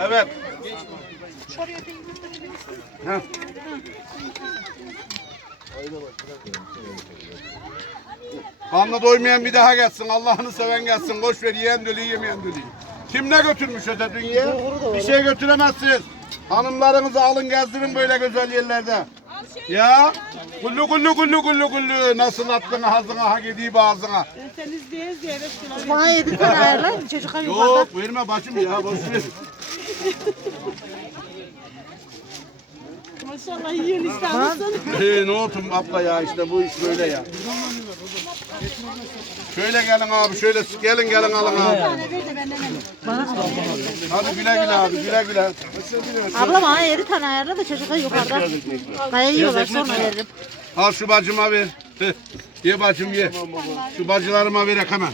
Evet. Heh. Karnı doymayan bir daha gelsin. Allah'ını seven gelsin. Boş ver yiyen dölü yemeyen dölü. Kim ne götürmüş öte dünya? Bir şey götüremezsiniz. Hanımlarınızı alın gezdirin böyle güzel yerlerde. Ya kullu kullu kullu kullu kullu nasıl attın ağzına hak edeyim ağzına. Sen izleyiz diye Bana yedi tane ayarlar. Çocuklar yukarıda. Yok verme bacım ya boş ver. Maşallah yiyin istemişsin. Hey, ne olsun abla ya işte bu iş böyle ya. Şöyle gelin abi şöyle gelin gelin alın abi. Hadi güle güle abi güle güle. Abla bana yedi tane ayarlar da çocuklar yukarıda. Kaya yiyorlar sonra veririm. Al şu bacıma ver. Ye bacım ye. Şu bacılarıma ver hemen.